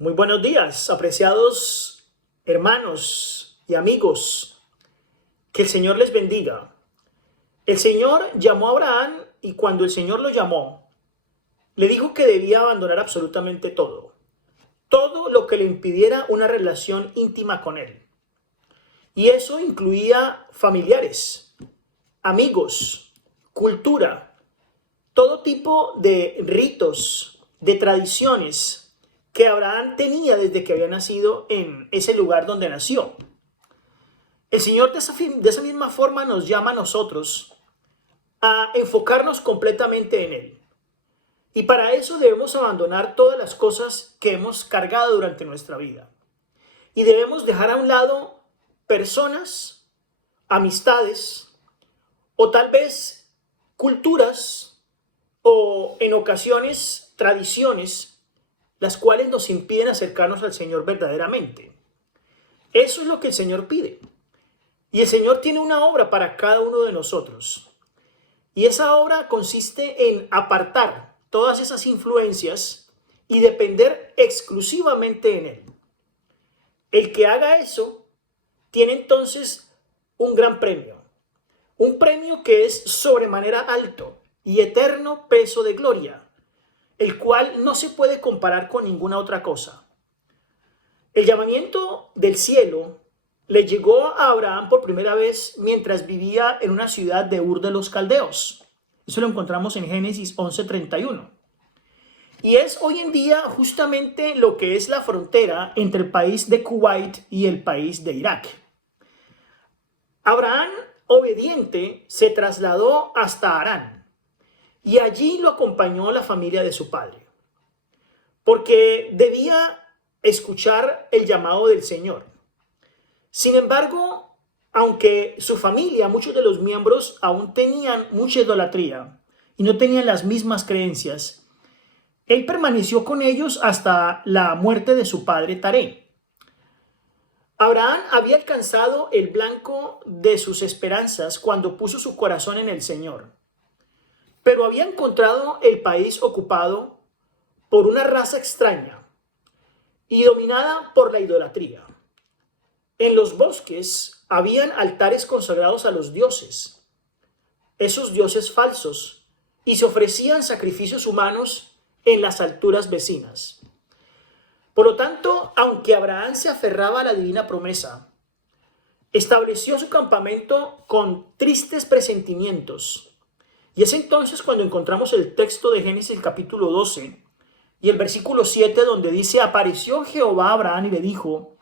Muy buenos días, apreciados hermanos y amigos. Que el Señor les bendiga. El Señor llamó a Abraham y cuando el Señor lo llamó, le dijo que debía abandonar absolutamente todo. Todo lo que le impidiera una relación íntima con él. Y eso incluía familiares, amigos, cultura, todo tipo de ritos, de tradiciones que Abraham tenía desde que había nacido en ese lugar donde nació. El Señor de esa misma forma nos llama a nosotros a enfocarnos completamente en Él. Y para eso debemos abandonar todas las cosas que hemos cargado durante nuestra vida. Y debemos dejar a un lado personas, amistades o tal vez culturas o en ocasiones tradiciones las cuales nos impiden acercarnos al Señor verdaderamente. Eso es lo que el Señor pide. Y el Señor tiene una obra para cada uno de nosotros. Y esa obra consiste en apartar todas esas influencias y depender exclusivamente en Él. El que haga eso tiene entonces un gran premio. Un premio que es sobremanera alto y eterno peso de gloria, el cual no se puede comparar con ninguna otra cosa. El llamamiento del cielo le llegó a Abraham por primera vez mientras vivía en una ciudad de Ur de los Caldeos. Eso lo encontramos en Génesis 11:31. Y es hoy en día justamente lo que es la frontera entre el país de Kuwait y el país de Irak. Abraham, obediente, se trasladó hasta Harán y allí lo acompañó la familia de su padre, porque debía escuchar el llamado del Señor. Sin embargo, aunque su familia, muchos de los miembros aún tenían mucha idolatría y no tenían las mismas creencias, él permaneció con ellos hasta la muerte de su padre Taré. Abraham había alcanzado el blanco de sus esperanzas cuando puso su corazón en el Señor, pero había encontrado el país ocupado por una raza extraña y dominada por la idolatría. En los bosques habían altares consagrados a los dioses, esos dioses falsos, y se ofrecían sacrificios humanos en las alturas vecinas. Por lo tanto, aunque Abraham se aferraba a la divina promesa, estableció su campamento con tristes presentimientos. Y es entonces cuando encontramos el texto de Génesis capítulo 12 y el versículo 7 donde dice: apareció Jehová a Abraham y le dijo: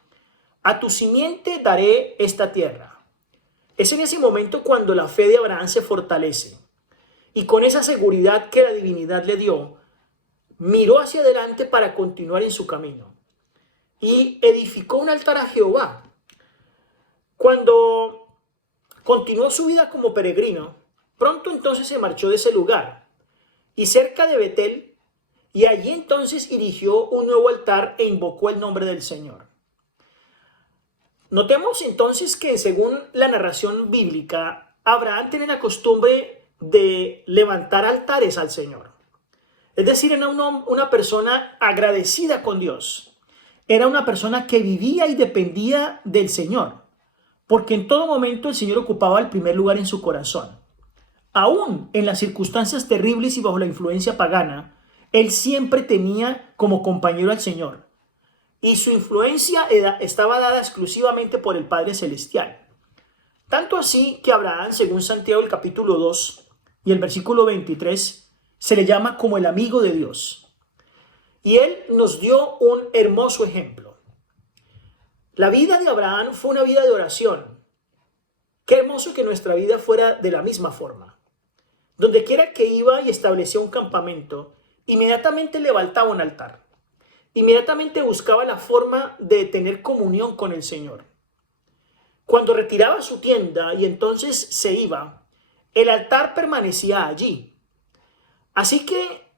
a tu simiente daré esta tierra. Es en ese momento cuando la fe de Abraham se fortalece. Y con esa seguridad que la divinidad le dio, miró hacia adelante para continuar en su camino. Y edificó un altar a Jehová. Cuando continuó su vida como peregrino, pronto entonces se marchó de ese lugar. Y cerca de Betel, y allí entonces erigió un nuevo altar e invocó el nombre del Señor. Notemos entonces que según la narración bíblica, Abraham tenía la costumbre de levantar altares al Señor. Es decir, era una persona agradecida con Dios. Era una persona que vivía y dependía del Señor, porque en todo momento el Señor ocupaba el primer lugar en su corazón. Aún en las circunstancias terribles y bajo la influencia pagana, él siempre tenía como compañero al Señor. Y su influencia estaba dada exclusivamente por el Padre Celestial. Tanto así que Abraham, según Santiago el capítulo 2 y el versículo 23, se le llama como el amigo de Dios. Y él nos dio un hermoso ejemplo. La vida de Abraham fue una vida de oración. Qué hermoso que nuestra vida fuera de la misma forma. Donde quiera que iba y establecía un campamento, inmediatamente levantaba un altar. Inmediatamente buscaba la forma de tener comunión con el Señor. Cuando retiraba su tienda y entonces se iba, el altar permanecía allí. Así que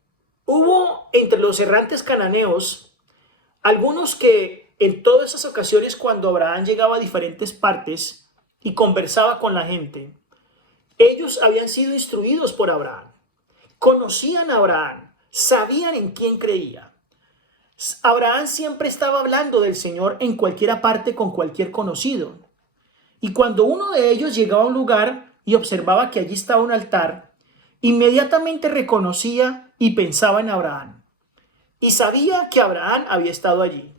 hubo entre los errantes cananeos algunos que en todas esas ocasiones cuando Abraham llegaba a diferentes partes y conversaba con la gente, ellos habían sido instruidos por Abraham, conocían a Abraham, sabían en quién creía. Abraham siempre estaba hablando del Señor en cualquier parte con cualquier conocido. Y cuando uno de ellos llegaba a un lugar y observaba que allí estaba un altar, inmediatamente reconocía y pensaba en Abraham. Y sabía que Abraham había estado allí.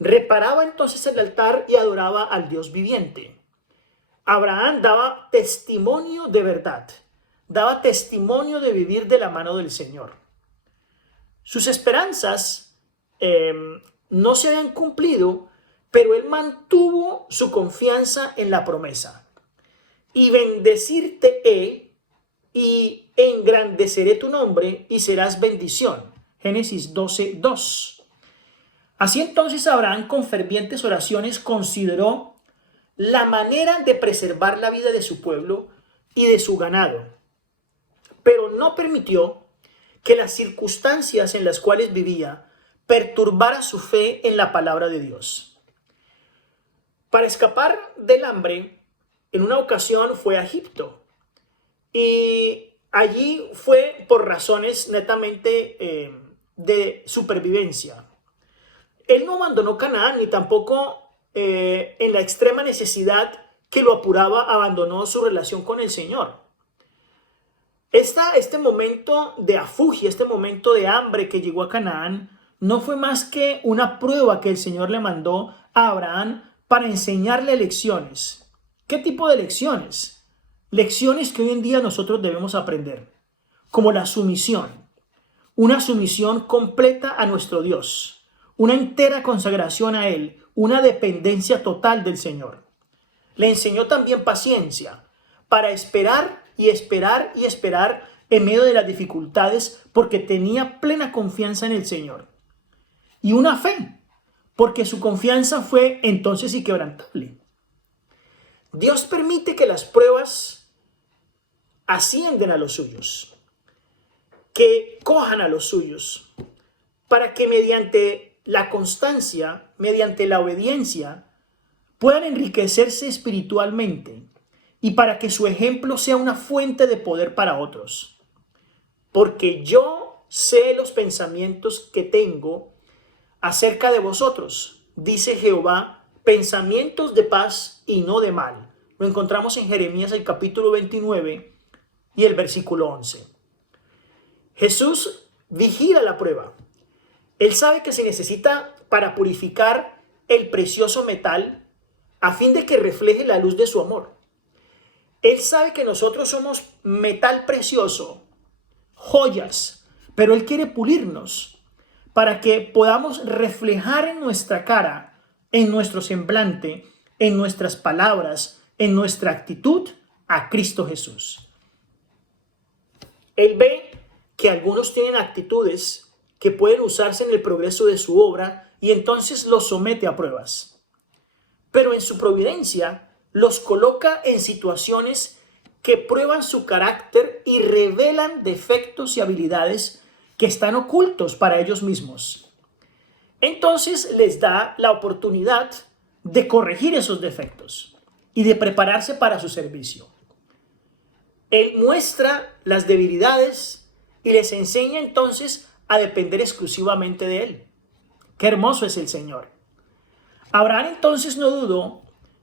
Reparaba entonces el altar y adoraba al Dios viviente. Abraham daba testimonio de verdad, daba testimonio de vivir de la mano del Señor. Sus esperanzas no se habían cumplido, pero él mantuvo su confianza en la promesa. Y bendecirte he y engrandeceré tu nombre y serás bendición. Génesis 12:2. Así entonces Abraham con fervientes oraciones consideró la manera de preservar la vida de su pueblo y de su ganado, pero no permitió que las circunstancias en las cuales vivía perturbara su fe en la palabra de Dios. Para escapar del hambre, en una ocasión fue a Egipto y allí fue por razones netamente de supervivencia. Él no abandonó Canaán ni tampoco en la extrema necesidad que lo apuraba abandonó su relación con el Señor. Este momento de afugia, este momento de hambre que llegó a Canaán, no fue más que una prueba que el Señor le mandó a Abraham para enseñarle lecciones. ¿Qué tipo de lecciones? Lecciones que hoy en día nosotros debemos aprender, como la sumisión, una sumisión completa a nuestro Dios, una entera consagración a Él, una dependencia total del Señor. Le enseñó también paciencia para esperar y esperar y esperar en medio de las dificultades porque tenía plena confianza en el Señor. Y una fe, porque su confianza fue entonces inquebrantable. Dios permite que las pruebas ascienden a los suyos, que cojan a los suyos, para que mediante la constancia, mediante la obediencia, puedan enriquecerse espiritualmente y para que su ejemplo sea una fuente de poder para otros. Porque yo sé los pensamientos que tengo acerca de vosotros, dice Jehová, pensamientos de paz y no de mal. Lo encontramos en Jeremías el capítulo 29 y el versículo 11. Jesús vigila la prueba. Él sabe que se necesita para purificar el precioso metal a fin de que refleje la luz de su amor. Él sabe que nosotros somos metal precioso, joyas, pero Él quiere pulirnos para que podamos reflejar en nuestra cara, en nuestro semblante, en nuestras palabras, en nuestra actitud a Cristo Jesús. Él ve que algunos tienen actitudes que pueden usarse en el progreso de su obra y entonces los somete a pruebas. Pero en su providencia los coloca en situaciones que prueban su carácter y revelan defectos y habilidades que están ocultos para ellos mismos. Entonces les da la oportunidad de corregir esos defectos y de prepararse para su servicio. Él muestra las debilidades y les enseña entonces a depender exclusivamente de Él. Qué hermoso es el Señor. Abraham entonces no dudó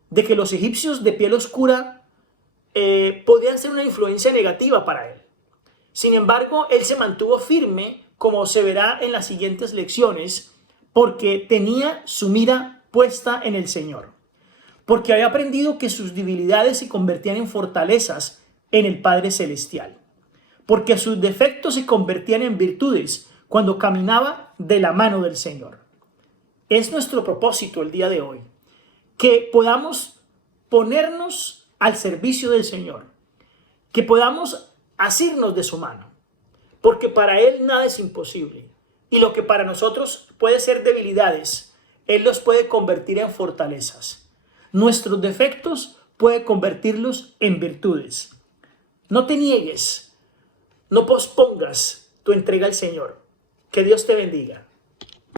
de que los egipcios de piel oscura podían ser una influencia negativa para él. Sin embargo, él se mantuvo firme, como se verá en las siguientes lecciones, porque tenía su mira puesta en el Señor. Porque había aprendido que sus debilidades se convertían en fortalezas en el Padre Celestial. Porque sus defectos se convertían en virtudes cuando caminaba de la mano del Señor. Es nuestro propósito el día de hoy, que podamos ponernos al servicio del Señor, que podamos asirnos de su mano, porque para Él nada es imposible, y lo que para nosotros puede ser debilidades, Él los puede convertir en fortalezas. Nuestros defectos puede convertirlos en virtudes. No te niegues, no pospongas tu entrega al Señor. Que Dios te bendiga.